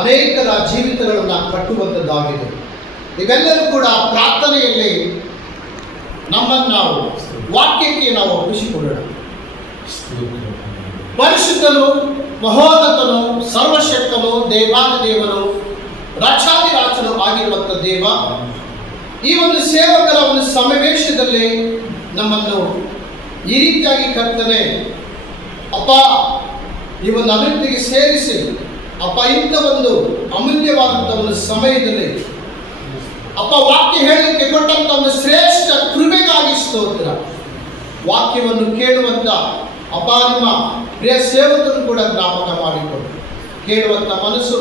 ಅನೇಕರ ಜೀವಿತಗಳನ್ನು ಕಟ್ಟುವಂಥದ್ದಾಗಿದೆ. ಇವೆಲ್ಲರೂ ಕೂಡ ಪ್ರಾರ್ಥನೆಯಲ್ಲಿ ನಮ್ಮನ್ನು ನಾವು ವಾಕ್ಯಕ್ಕೆ ನಾವು ಒಪ್ಪಿಸಿಕೊಳ್ಳೋಣ. ಪರಿಶುದ್ಧನು, ಮಹೋನ್ನತನು, ಸರ್ವಶಕ್ತನು, ದೇವಾನುದೇವನು, ರಾಜಾಧಿರಾಜನು ಆಗಿರುವಂಥ ದೇವ, ಈ ಒಂದು ಸೇವಕರ ಒಂದು ಸಮಾವೇಶದಲ್ಲಿ ನಮ್ಮನ್ನು ಈ ರೀತಿಯಾಗಿ ಕರ್ತನೆ ಅಪ್ಪ ಈ ಒಂದು ಅಭಿವೃದ್ಧಿಗೆ ಸೇರಿಸಿ ಅಪ್ಪ ಇಂಥ ಒಂದು ಅಮೂಲ್ಯವಾದಂಥ ಒಂದು ಸಮಯದಲ್ಲಿ ಅಪ್ಪ ವಾಕ್ಯ ಹೇಳಲಿಕ್ಕೆ ಕೊಟ್ಟಂಥ ಒಂದು ಶ್ರೇಷ್ಠ ಕೃಪೆಗಾಗಿ ಸ್ತೋತ್ರ. ವಾಕ್ಯವನ್ನು ಕೇಳುವಂಥ ಅಪ್ಪ ನಿಮ್ಮ ಪ್ರಿಯ ಸೇವಕರು ಕೂಡ ಜ್ಞಾಪಕ ಮಾಡಿಕೊಂಡು ಕೇಳುವಂಥ ಮನಸ್ಸು,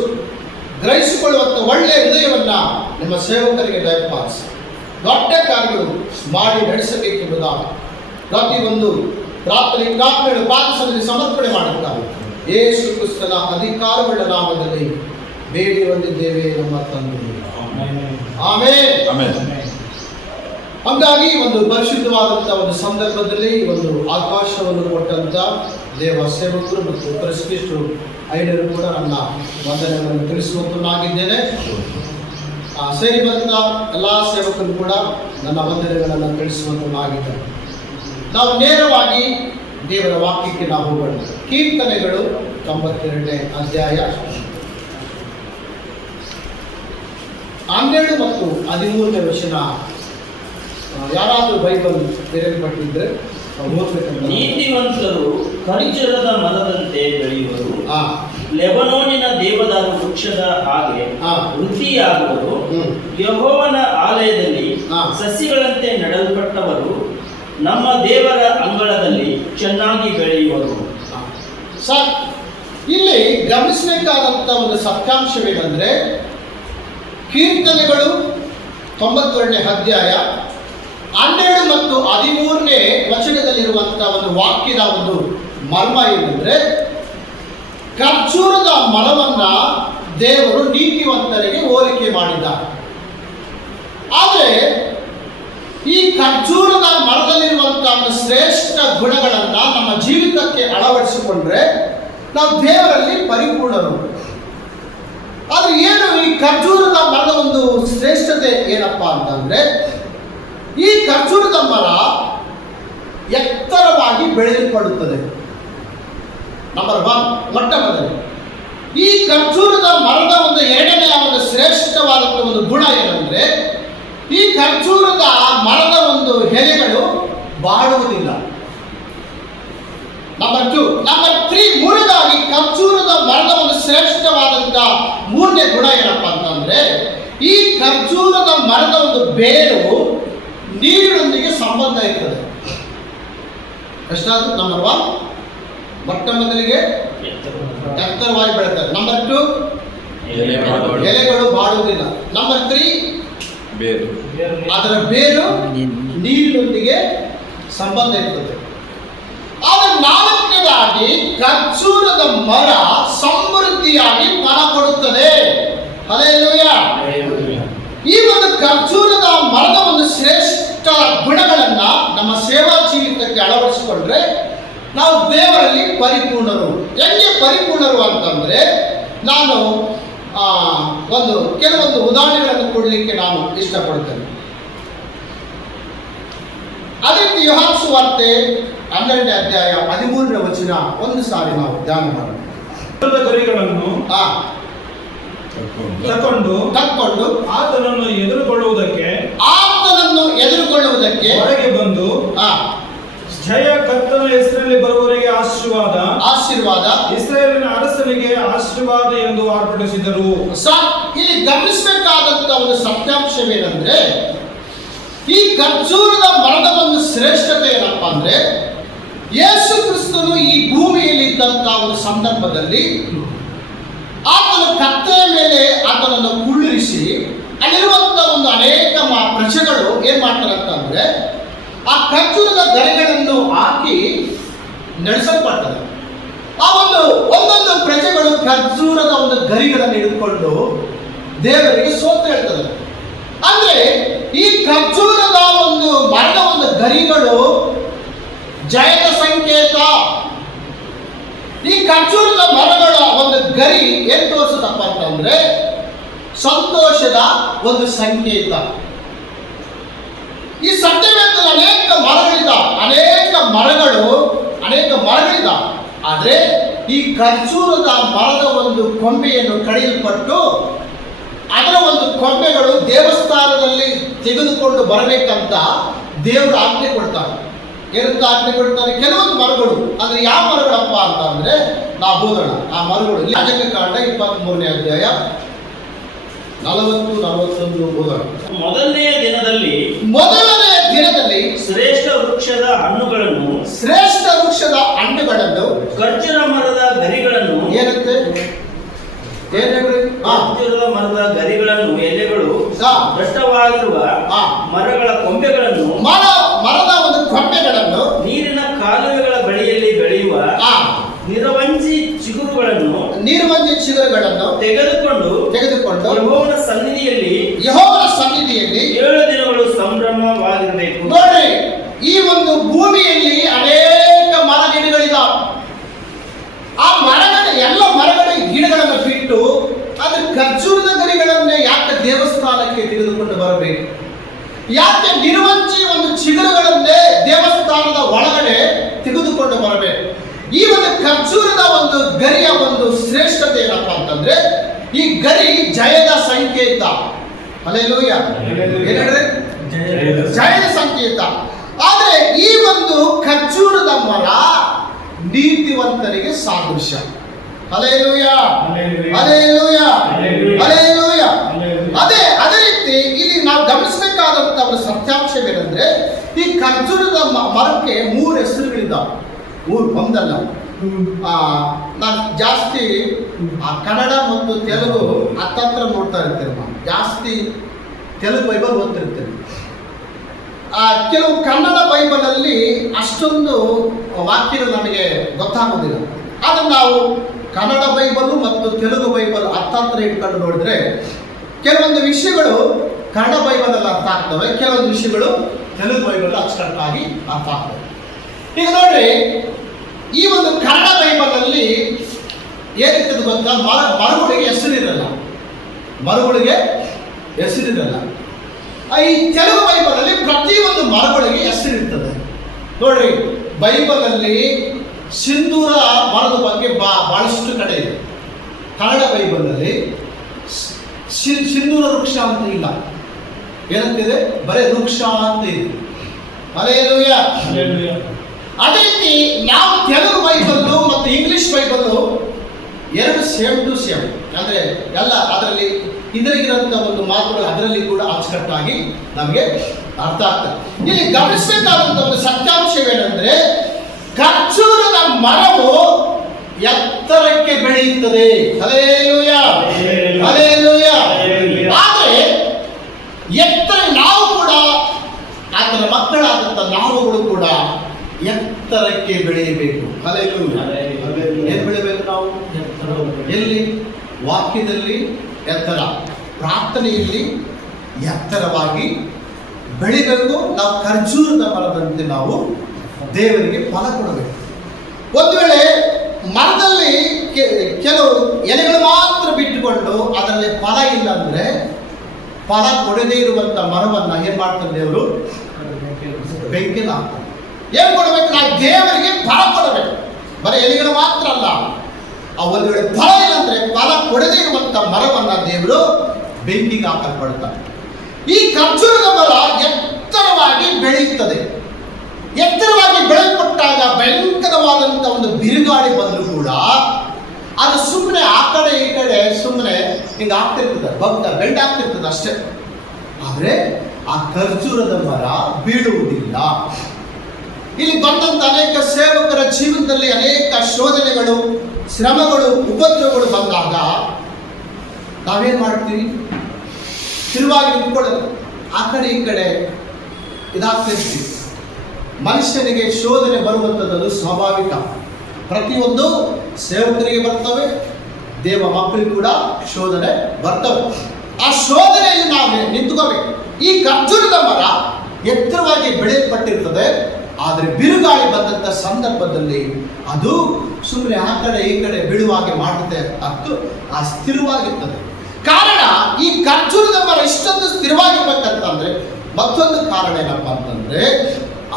ಗ್ರಹಿಸಿಕೊಳ್ಳುವಂಥ ಒಳ್ಳೆಯ ಹೃದಯವನ್ನು ನಿಮ್ಮ ಸೇವಕರಿಗೆ ದಯಪಾಲಿಸಿ ದೊಡ್ಡ ಕಾರ್ಯಗಳು ಮಾಡಿ ನಡೆಸಬೇಕೆಂಬುದಾದ ಪ್ರತಿಯೊಂದು ಪ್ರಾರ್ಥನೆಗಳು ಪಾದಸದಲ್ಲಿ ಸಮರ್ಪಣೆ ಮಾಡುತ್ತಾರೆ. ಯೇಸು ಕ್ರಿಸ್ತನ ಅಧಿಕಾರವುಳ್ಳ ನಾಮದಲ್ಲಿ ಬೇಡಿ ಹೊಂದಿದ್ದೇವೆ ನಮ್ಮ ತಂದೆ. ಆಮೆನ್. ಹಾಗಾಗಿ ಒಂದು ಪರಿಶುದ್ಧವಾದಂಥ ಒಂದು ಸಂದರ್ಭದಲ್ಲಿ ಒಂದು ಅವಕಾಶವನ್ನು ಕೊಟ್ಟಂತ ದೇವ ಸೇವಕರು ಮತ್ತು ಪರಿಶಿಷ್ಟರು ಐಡರು ಕೂಡ ನನ್ನ ವಂದನೆಗಳನ್ನು ತಿಳಿಸುವಂತನಾಗಿದ್ದೇನೆ. ಸೇರಿ ಬಂದ ಎಲ್ಲ ಸೇವಕರು ಕೂಡ ನನ್ನ ವಂದನೆಗಳನ್ನು ತಿಳಿಸುವಂತನಾಗಿದ್ದೇನೆ. ನಾವು ನೇರವಾಗಿ ದೇವರ ವಾಕ್ಯಕ್ಕೆ ನಾವು ಹೋಗೋಣ. ಕೀರ್ತನೆಗಳು 92ನೇ ಅಧ್ಯಾಯ 12 ಮತ್ತು 13ನೇ ವಚನ. ಯಾರಾದರೂ ಬೈಬಲ್ ತೆರೆಯಲ್ಪಟ್ಟಿದ್ರೆ ನೀತಿವಂತರು ಖರ್ಜೂರದ ಮರದಂತೆ ಬೆಳೆಯುವರು, ಲೆಬನೋನಿನ ದೇವದಾರು ವೃಕ್ಷದ ಹಾಗೆ ವೃದ್ಧಿಯಾಗುವರು. ಯೆಹೋವನ ಆಲಯದಲ್ಲಿ ಸಸಿಗಳಂತೆ ನೆಡಲ್ಪಟ್ಟವರು ನಮ್ಮ ದೇವರ ಅಂಗಳದಲ್ಲಿ ಚೆನ್ನಾಗಿ ಬೆಳೆಯುವರು. ಸರ್, ಇಲ್ಲಿ ಗಮನಿಸಬೇಕಾದಂಥ ಒಂದು ಸತ್ಯಾಂಶವೇನೆಂದರೆ ಕೀರ್ತನೆಗಳು 92ನೇ ಅಧ್ಯಾಯ 12 ಮತ್ತು 13ನೇ ವಚನದಲ್ಲಿರುವಂಥ ಒಂದು ವಾಕ್ಯದ ಒಂದು ಮರ್ಮ ಏನೆಂದರೆ ಖರ್ಜೂರದ ಮರವನ್ನ ದೇವರು ನೀತಿವಂತರಿಗೆ ಹೋಲಿಕೆ ಮಾಡಿದ್ದಾರೆ. ಆದರೆ ಈ ಖರ್ಜೂರದ ಮರದಲ್ಲಿರುವಂತಹ ಒಂದು ಶ್ರೇಷ್ಠ ಗುಣಗಳನ್ನು ನಮ್ಮ ಜೀವಿತಕ್ಕೆ ಅಳವಡಿಸಿಕೊಂಡ್ರೆ ನಾವು ದೇವರಲ್ಲಿ ಪರಿಪೂರ್ಣರು. ಆದರೆ ಏನು ಈ ಖರ್ಜೂರದ ಮರದ ಒಂದು ಶ್ರೇಷ್ಠತೆ ಏನಪ್ಪ ಅಂತಂದ್ರೆ, ಈ ಖರ್ಜೂರದ ಮರ ಎತ್ತರವಾಗಿ ಬೆಳೆಯಲ್ಪಡುತ್ತದೆ. ನಂಬರ್ 1 ಮೊಟ್ಟ ಮೊದಲು ಈ ಖರ್ಜೂರದ ಮರದ ಒಂದು ಎರಡನೆಯ ಒಂದು ಶ್ರೇಷ್ಠವಾದಂಥ ಒಂದು ಗುಣ ಏನಂದ್ರೆ, ಈ ಖರ್ಜೂರದ ಮರದ ಒಂದು ಎಲೆಗಳು ಬಾಡುವುದಿಲ್ಲ. ನಂಬರ್ 2. ನಂಬರ್ 3 ಮೂರನೇದಾಗಿ ಖರ್ಜೂರದ ಮರದ ಒಂದು ಶ್ರೇಷ್ಠವಾದಂಥ ಮೂರನೇ ಗುಣ ಏನಪ್ಪ ಅಂತಂದ್ರೆ, ಈ ಖರ್ಜೂರದ ಮರದ ಒಂದು ಬೇರು ನೀರಿನೊಂದಿಗೆ ಸಂಬಂಧ ಇರ್ತದೆ. ಎಷ್ಟಾದ್ರು? ನಂಬರ್ 1 ಮೊಟ್ಟ ಮೊದಲಿಗೆ ಎತ್ತರವಾಗಿ ಬೆಳೆತಾರೆ. ನಂಬರ್ 2 ಎಲೆಗಳು ಬಾಡುವುದಿಲ್ಲ. ನಂಬರ್ 3 ಅದರ ಬೇರು ನೀರಿನೊಂದಿಗೆ ಸಂಬಂಧ ಇರ್ತದೆ. ಆದರೆ 4ನೇದಾಗಿ ಖರ್ಜೂರದ ಮರ ಸಮೃದ್ಧಿಯಾಗಿ ಫಲ ಕೊಡುತ್ತದೆ. ಹಲ್ಲೆಲೂಯಾ. ಈ ಒಂದು ಖರ್ಜೂರದ ಮರದ ಒಂದು ಶ್ರೇಷ್ಠ ಗುಣಗಳನ್ನ ನಮ್ಮ ಸೇವಾ ಜೀವಿತಕ್ಕೆ ಅಳವಡಿಸಿಕೊಂಡ್ರೆ ನಾವು ದೇವರಲ್ಲಿ ಪರಿಪೂರ್ಣರು. ಹೆಂಗೆ ಪರಿಪೂರ್ಣರು ಅಂತಂದ್ರೆ, ನಾನು ಕೆಲವೊಂದು ಉದಾಹರಣೆಗಳನ್ನು ಕೊಡಲಿಕ್ಕೆ ನಾನು ಇಷ್ಟಪಡ್ತೇನೆ. ಅದೇ ರೀತಿ ಯೋಹಾನ ಸುವಾರ್ತೆ 12ನೇ ಅಧ್ಯಾಯ 13ನೇ ವಚನ ಒಂದು ಸಾರಿ ನಾವು ಧ್ಯಾನ ಮಾಡೋಣ. ಗರಿಗಳನ್ನು ತಕ್ಕೊಂಡು ಆತನನ್ನು ಎದುರುಗೊಳ್ಳುವುದಕ್ಕೆ ಹೊರಗೆ ಬಂದು ಜಯ ಕರ್ತನ ಹೆಸರಲ್ಲಿ ಬರುವವರಿಗೆ ಆಶೀರ್ವಾದ, ಇಸ್ರಾಯೇಲಿನ ಅರಸನಿಗೆ ಆಶೀರ್ವಾದ ಎಂದು ಆರ್ಭಟಿಸಿದರು. ಇಲ್ಲಿ ಗಮನಿಸಬೇಕಾದಂತ ಒಂದು ಸತ್ಯಾಂಶವೇನೆಂದ್ರೆ, ಈ ಖರ್ಜೂರದ ಮರದ ಒಂದು ಶ್ರೇಷ್ಠತೆ ಏನಪ್ಪ ಅಂದ್ರೆ, ಯೇಸು ಕ್ರಿಸ್ತನು ಈ ಭೂಮಿಯಲ್ಲಿ ಇದ್ದಂತಹ ಒಂದು ಸಂದರ್ಭದಲ್ಲಿ ಆತನ ಕತ್ತೆಯ ಮೇಲೆ ಆತನನ್ನು ಕುಳ್ಳಿರಿಸಿ ಅಲ್ಲಿರುವಂತಹ ಒಂದು ಅನೇಕ ಪ್ರಜೆಗಳು ಏನ್ ಮಾಡ್ತಾರೆ ಅಂತಂದ್ರೆ, ಆ ಖರ್ಜೂರದ ಗರಿಗಳನ್ನು ಹಾಕಿ ನಡೆಸಲ್ಪಡ್ತಾರೆ. ಆ ಒಂದೊಂದು ಪ್ರಜೆಗಳು ಖರ್ಜೂರದ ಒಂದು ಗರಿಗಳನ್ನು ಹಿಡಿದುಕೊಂಡು ದೇವರಿಗೆ ಸ್ತೋತ್ರ ಹೇಳ್ತಾರೆ. ಅಂದ್ರೆ ಈ ಖರ್ಜೂರದ ಒಂದು ಮರದ ಒಂದು ಗರಿಗಳು ಜಯದ ಸಂಕೇತ. ಈ ಖರ್ಜೂರದ ಮರಗಳ ಒಂದು ಗರಿ ಏನ್ ತೋರಿಸುತ್ತಪ್ಪ ಅಂತಂದ್ರೆ ಸಂತೋಷದ ಒಂದು ಸಂಕೇತ. ಈ ಸತ್ಯವೇದದಲ್ಲಿ ಅನೇಕ ಮರಗಳಿದ್ದಾವೆ. ಆದ್ರೆ ಈ ಖರ್ಜೂರದ ಮರದ ಒಂದು ಕೊಂಬೆಯನ್ನು ಕಡಿಯಲ್ಪಟ್ಟು ಅದರ ಒಂದು ಕೊಂಬೆಗಳು ದೇವಸ್ಥಾನದಲ್ಲಿ ತೆಗೆದುಕೊಂಡು ಬರಬೇಕಂತ ದೇವರು ಆಜ್ಞೆ ಕೊಡ್ತಾರೆ. ಏನಂತ ಆಜ್ಞೆ ಕೊಡ್ತಾರೆ? ಕೆಲವೊಂದು ಮರಗಳು, ಅಂದ್ರೆ ಯಾವ ಮರಗಳಪ್ಪ ಅಂತ ಅಂದ್ರೆ ನಾವು ಓದೋಣ. ಆ ಮರಗಳು ಯಾಜಕಕಾಂಡ 23ನೇ ಅಧ್ಯಾಯ 40-41 ಓದೋಣ. ಮೊದಲನೆಯ ದಿನದಲ್ಲಿ ಶ್ರೇಷ್ಠ ವೃಕ್ಷದ ಹಣ್ಣುಗಳನ್ನು ಖರ್ಜೂರ ಮರದ ಗರಿಗಳನ್ನು ಏನಂತೆ? ಖರ್ಜೂರದ ಮರದ ಗರಿಗಳನ್ನು ಎಲೆಗಳು ಭ್ರಷ್ಟವಾಗಿರುವ ಮರಗಳ ಕೊಂಬೆಗಳನ್ನು ಮರದ ಒಂದು ಕೊಂಬೆಗಳನ್ನು ನೀರಿನ ಕಾಲುವೆಗಳ ಬಳಿಯಲ್ಲಿ ಬೆಳೆಯುವ ನೀರವಂಜಿ ಚಿಗುರುಗಳನ್ನು ತೆಗೆದುಕೊಂಡು ಯೆಹೋವನ ಸನ್ನಿಧಿಯಲ್ಲಿ 7 ದಿನಗಳು ಸಂಭ್ರಮವಾಗಿರಬೇಕು. ನೋಡ್ರಿ, ಈ ಒಂದು ಭೂಮಿಯಲ್ಲಿ ಅನೇಕ ಮರ ಗಿಡಗಳಿದಾವೆ. ಆ ಎಲ್ಲ ಮರಗಳ ಗಿಡಗಳನ್ನು ಬಿಟ್ಟು ಅದ್ರ ಖರ್ಜೂರದ ಗರಿಗಳನ್ನೇ ಯಾಕೆ ದೇವಸ್ಥಾನಕ್ಕೆ ತೆಗೆದುಕೊಂಡು ಬರಬೇಕು? ಯಾಕೆ ನಿರುವಂಚಿ ಒಂದು ಚಿಗುರುಗಳನ್ನೇ ದೇವಸ್ಥಾನದ ಒಳಗಡೆ ತೆಗೆದುಕೊಂಡು ಬರಬೇಕು? ಈ ಒಂದು ಖರ್ಜೂರದ ಒಂದು ಗರಿಯ ಒಂದು ಶ್ರೇಷ್ಠತೆ ಏನಪ್ಪ ಅಂತಂದ್ರೆ ಈ ಗರಿ ಜಯದ ಸಂಕೇತ. ಹಲ್ಲೆಲೂಯ. ಏನ್ ಹೇಳ್ರಿ? ಜಯದ ಸಂಕೇತ. ಆದ್ರೆ ಈ ಒಂದು ಖರ್ಜೂರದ ಮರ ನೀತಿವಂತರಿಗೆ ಸಾದೃಶ್ಯ. Hallelujah, hallelujah, hallelujah. ಅದೇ ರೀತಿ ಇಲ್ಲಿ ನಾವು ಗಮನಿಸಬೇಕಾದಂತ ಒಂದು ಸತ್ಯಾಂಶವೇನೆಂದ್ರೆ ಈ ಖರ್ಜೂರದ ಮರಕ್ಕೆ 3 ಹೆಸರುಗಳಿದ್ದಾವೆ. 3 ಒಂದಲ್ಲ. ನಾನು ಜಾಸ್ತಿ ಕನ್ನಡ ಮತ್ತು ತೆಲುಗು ಹತ್ತತ್ರ ನೋಡ್ತಾ ಇರ್ತೇನೆ. ನಾನು ಜಾಸ್ತಿ ತೆಲುಗು ಬೈಬಲ್ ಓದ್ತಿರ್ತೇನೆ. ಕೆಲವು ಕನ್ನಡ ಬೈಬಲಲ್ಲಿ ಅಷ್ಟೊಂದು ವಾಕ್ಯಗಳು ನಮಗೆ ಗೊತ್ತಾಗೋದಿಲ್ಲ. ಆದರೆ ನಾವು ಕನ್ನಡ ಬೈಬಲ್ ಮತ್ತು ತೆಲುಗು ಬೈಬಲ್ ಹತ್ತತ್ರ ಇಟ್ಕೊಂಡು ನೋಡಿದ್ರೆ ಕೆಲವೊಂದು ವಿಷಯಗಳು ಕನ್ನಡ ಬೈಬಲಲ್ಲಿ ಅರ್ಥ ಆಗ್ತವೆ, ಕೆಲವೊಂದು ವಿಷಯಗಳು ತೆಲುಗು ಬೈಬಲ್ ಅಚ್ಚುಕಟ್ಟಾಗಿ ಅರ್ಥ ಆಗ್ತವೆ. ಈಗ ನೋಡ್ರಿ, ಈ ಒಂದು ಕನ್ನಡ ಬೈಬಲಲ್ಲಿ ಏನಿರ್ತದೆ ಗೊತ್ತಾ? ಮರಗಳಿಗೆ ಹೆಸರಿರಲ್ಲ. ಈ ತೆಲುಗು ಬೈಬಲಲ್ಲಿ ಪ್ರತಿಯೊಂದು ಮರಗಳಿಗೆ ಹೆಸರಿರ್ತದೆ. ನೋಡ್ರಿ, ಬೈಬಲಲ್ಲಿ ಸಿಂಧೂರ ಮರದ ಬಗ್ಗೆ ಬಹಳಷ್ಟು ಕಡೆ ಇದೆ. ಕನ್ನಡ ಬೈಬಲಲ್ಲಿ ಸಿಂಧೂರ ವೃಕ್ಷ ಅಂತ ಇಲ್ಲ, ಏನಂತಿದೆ? ಬರೀ ವೃಕ್ಷ ಅಂತ ಇದೆ. ಹಲ್ಲೆಲೂಯ. ಅದೇ ರೀತಿ ನಾವು ತೆಲುಗು ಬೈಬಲ್ಲು ಮತ್ತು English Bible 2 same to same, ಅಂದ್ರೆ ಎಲ್ಲ ಅದರಲ್ಲಿ ಇದರಿಗಿರಂತ ಒಂದು ಮಾತುಗಳು ಅದರಲ್ಲಿ ಕೂಡ ಅಚ್ಚುಕಟ್ಟಾಗಿ ನಮಗೆ ಅರ್ಥ ಆಗ್ತದೆ. ಇಲ್ಲಿ ಗಮನಿಸಬೇಕಾದಂತ ಒಂದು ಸತ್ಯಾಂಶವೇನೆಂದ್ರೆ ಖರ್ಜೂರದ ಮರವು ಎತ್ತರಕ್ಕೆ ಬೆಳೆಯುತ್ತದೆ. Hallelujah, hallelujah. ಆದರೆ ನಾವು ಕೂಡ ಆತನ ಮಕ್ಕಳಾದಂಥ ನಾವುಗಳು ಕೂಡ ಎತ್ತರಕ್ಕೆ ಬೆಳೆಯಬೇಕು. ಹಲ್ಲೆಲೂಯ. ಏನು ಬೆಳೆಯಬೇಕು ನಾವು? ಎಲ್ಲಿ? ವಾಕ್ಯದಲ್ಲಿ ಎತ್ತರ, ಪ್ರಾರ್ಥನೆಯಲ್ಲಿ ಎತ್ತರವಾಗಿ ಬೆಳಿಬೇಕು. ನಾವು ಖರ್ಜೂರದ ಮರದಂತೆ ನಾವು ದೇವರಿಗೆ ಫಲ ಕೊಡಬೇಕು. ಒಂದು ವೇಳೆ ಮರದಲ್ಲಿ ಕೆಲವು ಎಲೆಗಳು ಮಾತ್ರ ಬಿಟ್ಟುಕೊಂಡು ಅದರಲ್ಲಿ ಫಲ ಇಲ್ಲ ಅಂದ್ರೆ ಫಲ ಕೊಡದೇ ಇರುವಂತ ಮರವನ್ನ ಏನ್ ಮಾಡ್ತಾರೆ ದೇವರು? ಬೆಂಕಿನ ಹಾಕ್ತಾರೆ. ಏನ್ ಕೊಡಬೇಕು? ನಾವು ದೇವರಿಗೆ ಫಲ ಕೊಡಬೇಕು. ಬರೀ ಎಲೆಗಳು ಮಾತ್ರ ಅಲ್ಲ, ಆ ಒಂದು ವೇಳೆ ಫಲ ಇಲ್ಲ ಅಂದ್ರೆ ಫಲ ಕೊಡದೇ ಇರುವಂತ ಮರವನ್ನ ದೇವರು ಬೆಂಕಿಗೆ ಹಾಕಲ್ಪಡ್ತಾರೆ. ಈ ಖರ್ಜೂರದ ಮರ ಎತ್ತರವಾಗಿ ಬೆಳೆಯುತ್ತದೆ. ಎತ್ತರವಾಗಿ ಬೆಳೆಯಲ್ಪಟ್ಟಾಗ ಭಯಂಕರವಾದಂಥ ಒಂದು ಬಿರುಗಾಳಿ ಬಂದರೂ ಕೂಡ ಅದು ಸುಮ್ಮನೆ ಆ ಕಡೆ ಈ ಕಡೆ ಸುಮ್ಮನೆ ಹಿಂಗೆ ಆಗ್ತಿರ್ತದೆ, ಬೆಂಡ್ ಆಗ್ತಿರ್ತದೆ ಅಷ್ಟೇ. ಆದರೆ ಆ ಖರ್ಜೂರದ ಮರ ಬೀಳುವುದಿಲ್ಲ. ಇಲ್ಲಿ ಬಂದಂತ ಅನೇಕ ಸೇವಕರ ಜೀವನದಲ್ಲಿ ಅನೇಕ ಶೋಧನೆಗಳು, ಶ್ರಮಗಳು, ಉಪದ್ರವಗಳು ಬಂದಾಗ ನಾವೇನ್ ಮಾಡ್ತೀವಿ? ಸ್ಥಿರವಾಗಿ ನಿಂತ್ಕೊಳ್ಳೋದು, ಆ ಕಡೆ ಈ ಕಡೆ ಇದಾಗ್ತಿರ್ತೀವಿ. ಮನುಷ್ಯನಿಗೆ ಶೋಧನೆ ಬರುವಂಥದ್ದು ಸ್ವಾಭಾವಿಕ. ಪ್ರತಿಯೊಂದು ಸೇವಕರಿಗೆ ಬರ್ತವೆ, ದೇವ ಮಕ್ಕಳಿಗೆ ಕೂಡ ಶೋಧನೆ ಬರ್ತವೆ. ಆ ಶೋಧನೆಯಲ್ಲಿ ನಾವು ನಿಂತ್ಕೋಬೇಕು. ಈ ಖರ್ಜೂರದ ಮರ ಎತ್ತರವಾಗಿ ಬೆಳೆಯಲ್ಪಟ್ಟಿರ್ತದೆ. ಆದರೆ ಬಿರುಗಾಳಿ ಬಂದಂಥ ಸಂದರ್ಭದಲ್ಲಿ ಅದು ಸುಮ್ಮನೆ ಆ ಕಡೆ ಈ ಕಡೆ ಬೀಳುವಾಗೆ ಮಾಡುತ್ತೆ, ಅದು ಆ ಸ್ಥಿರವಾಗಿರ್ತದೆ. ಕಾರಣ ಈ ಖರ್ಜೂರದ ಮರ ಇಷ್ಟೊಂದು ಸ್ಥಿರವಾಗಿರ್ಬೇಕಂತಂದ್ರೆ ಮತ್ತೊಂದು ಕಾರಣ ಏನಪ್ಪ ಅಂತಂದ್ರೆ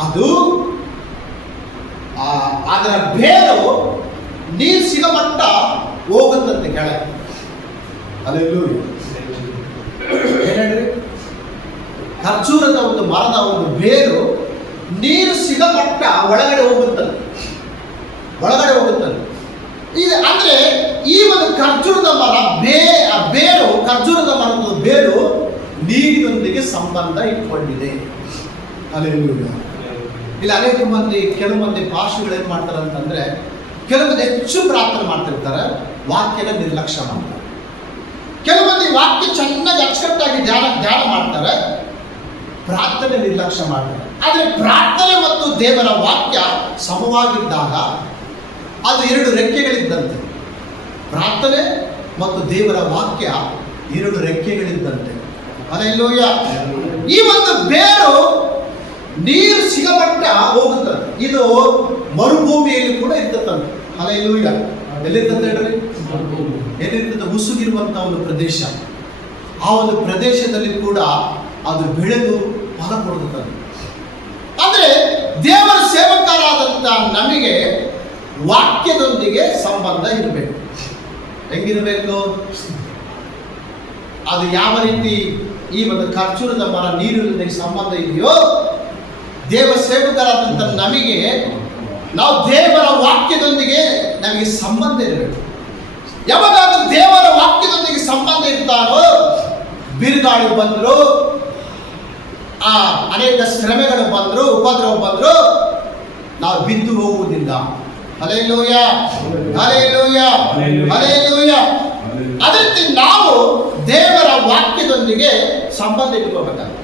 ಅದು ಅದರ ಬೇರು ನೀರು ಸಿಗೋ ಮಟ್ಟ ಹೋಗುತ್ತಂತೆ ಕೆಳಗೆ. ಅಲ್ಲೆಲ್ಲೂಯ್ಯ. ಏನೇನ್ರಿ? ಖರ್ಜೂರದ ಒಂದು ಮರದ ಒಂದು ಬೇರು ನೀರು ಸಿಗೋ ಮಟ್ಟ ಒಳಗಡೆ ಹೋಗುತ್ತದೆ, ಒಳಗಡೆ ಹೋಗುತ್ತದೆ. ಇದು ಅಂದ್ರೆ ಈ ಒಂದು ಖರ್ಜೂರದ ಮರ ಬೇರು ಖರ್ಜೂರದ ಮರದ ಬೇರು ನೀರಿನೊಂದಿಗೆ ಸಂಬಂಧ ಇಟ್ಕೊಂಡಿದೆ. ಅಲ್ಲೆಲ್ಲೂಯ್ಯ. ಇಲ್ಲಿ ಅನೇಕ ಮಂದಿ, ಕೆಲವು ಮಂದಿ ಭಾಷೆಗಳು ಏನ್ ಮಾಡ್ತಾರೆ ಅಂತಂದ್ರೆ, ಕೆಲವು ಮಂದಿ ಹೆಚ್ಚು ಪ್ರಾರ್ಥನೆ ಮಾಡ್ತಿರ್ತಾರೆ, ವಾಕ್ಯನ ನಿರ್ಲಕ್ಷ್ಯ ಮಾಡ್ತಾರೆ. ಕೆಲವು ಮಂದಿ ವಾಕ್ಯ ಚೆನ್ನಾಗಿ ಅಚ್ಚುಕಟ್ಟಾಗಿ ಧ್ಯಾನ ಮಾಡ್ತಾರೆ, ಪ್ರಾರ್ಥನೆ ನಿರ್ಲಕ್ಷ್ಯ ಮಾಡ್ತಾರೆ. ಆದರೆ ಪ್ರಾರ್ಥನೆ ಮತ್ತು ದೇವರ ವಾಕ್ಯ ಸಮವಾಗಿದ್ದಾಗ ಅದು ಎರಡು ರೆಕ್ಕೆಗಳಿದ್ದಂತೆ. ಪ್ರಾರ್ಥನೆ ಮತ್ತು ದೇವರ ವಾಕ್ಯ ಎರಡು ರೆಕ್ಕೆಗಳಿದ್ದಂತೆ. ಹಲ್ಲೆಲೂಯಾ. ಈ ಒಂದು ಬೇರು ನೀರು ಸಿಗಮಟ್ಟ ಹೋಗುತ್ತದೆ. ಇದು ಮರುಭೂಮಿಯಲ್ಲಿ ಕೂಡ ಇರ್ತದಂತೆ. ಹಲ್ಲೆಲೂಯಾ. ಎಲ್ಲಿರ್ತದೆ ಹೇಳ್ರಿ? ಎಲ್ಲಿರ್ತದೆ? ಉಸುಗಿರುವಂತ ಒಂದು ಪ್ರದೇಶ. ಆ ಒಂದು ಪ್ರದೇಶದಲ್ಲಿ ಕೂಡ ಅದು ಬೆಳೆದು ಫಲ ಕೊಡುತ್ತದೆ. ಅಂದ್ರೆ ದೇವರ ಸೇವಕರಾದಂತ ನಮಗೆ ವಾಕ್ಯದೊಂದಿಗೆ ಸಂಬಂಧ ಇರಬೇಕು. ಹೆಂಗಿರಬೇಕು? ಅದು ಯಾವ ರೀತಿ ಈ ಒಂದು ಖರ್ಜೂರದ ಮರ ನೀರಿನೊಂದಿಗೆ ಸಂಬಂಧ ಇದೆಯೋ, ದೇವ ಸೇವಕರಾದಂಥ ನಮಗೆ ನಾವು ದೇವರ ವಾಕ್ಯದೊಂದಿಗೆ ನಮಗೆ ಸಂಬಂಧ ಇರಬೇಕು. ಯಾವಾಗಾದ್ರೂ ದೇವರ ವಾಕ್ಯದೊಂದಿಗೆ ಸಂಬಂಧ ಇರ್ತಾರೋ, ಬಿರುಗಾಳಿ ಬಂದ್ರು, ಅನೇಕ ಶ್ರಮೆಗಳು ಬಂದ್ರು, ಉಪದ್ರವ ಬಂದ್ರು, ನಾವು ಬಿದ್ದು ಹೋಗುವುದಿಲ್ಲ. Hallelujah, hallelujah, hallelujah. ಅದೇ ರೀತಿ ನಾವು ದೇವರ ವಾಕ್ಯದೊಂದಿಗೆ ಸಂಬಂಧ ಇಟ್ಕೋಬೇಕಾಗುತ್ತೆ.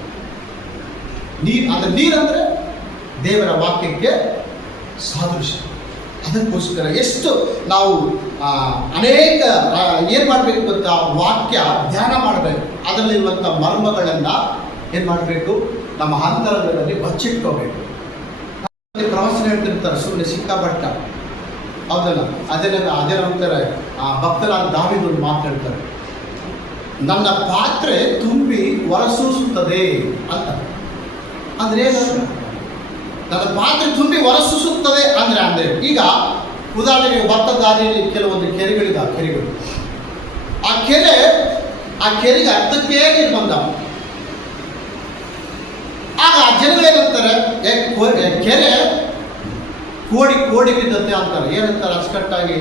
ನೀರಂದ್ರೆ ದೇವರ ವಾಕ್ಯಕ್ಕೆ ಸಾದೃಶ್ಯ. ಅದಕ್ಕೋಸ್ಕರ ಎಷ್ಟು ನಾವು ಅನೇಕ ಏನ್ ಮಾಡಬೇಕು ಅಂತ ವಾಕ್ಯ ಧ್ಯಾನ ಮಾಡಬೇಕು. ಅದರಲ್ಲಿರುವಂಥ ಮರ್ಮಗಳನ್ನ ಏನ್ ಮಾಡಬೇಕು? ನಮ್ಮ ಅಂತರಂಗದಲ್ಲಿ ಬಚ್ಚಿಟ್ಕೋಬೇಕು. ಪ್ರವಾಸನ ಹೇಳ್ತಿರ್ತಾರೆ ಸುಮ್ಮನೆ ಸಿಕ್ಕಾಪಟ್ಟ, ಹೌದಲ್ಲ? ಅದೇ ನಂತರ ಭಕ್ತನಾದ ದಾವೀದನು ಒಂದು ಮಾತಾಡ್ತಾರೆ, ನನ್ನ ಪಾತ್ರೆ ತುಂಬಿ ಹೊರಸೂಸುತ್ತದೆ ಅಂತ. ಅಂದ್ರೆ ಏನು? ನನ್ನ ಪಾತ್ರೆ ತುಂಬಿ ಹೊರಸೂಸುತ್ತದೆ ಅಂದ್ರೆ ಈಗ ಉದಾಹರಣೆಗೆ ಭತ್ತದ ದಾರಿಯಲ್ಲಿ ಕೆಲವೊಂದು ಕೆರೆಗಳಿದ್ದಾವೆ. ಕೆರೆಗಳು, ಆ ಕೆರೆಗೆ ಅರ್ಧಕ್ಕೆ ನೀರು ಬಂದಾವ. ಆಗ ಜನಗಳೇನಂತಾರೆ, ಕೆರೆ ಕೋಡಿ ಬಿದ್ದತ್ತೆ ಅಂತಾರೆ. ಏನಂತಾರೆ ಅಚ್ಚುಕಟ್ಟಾಗಿ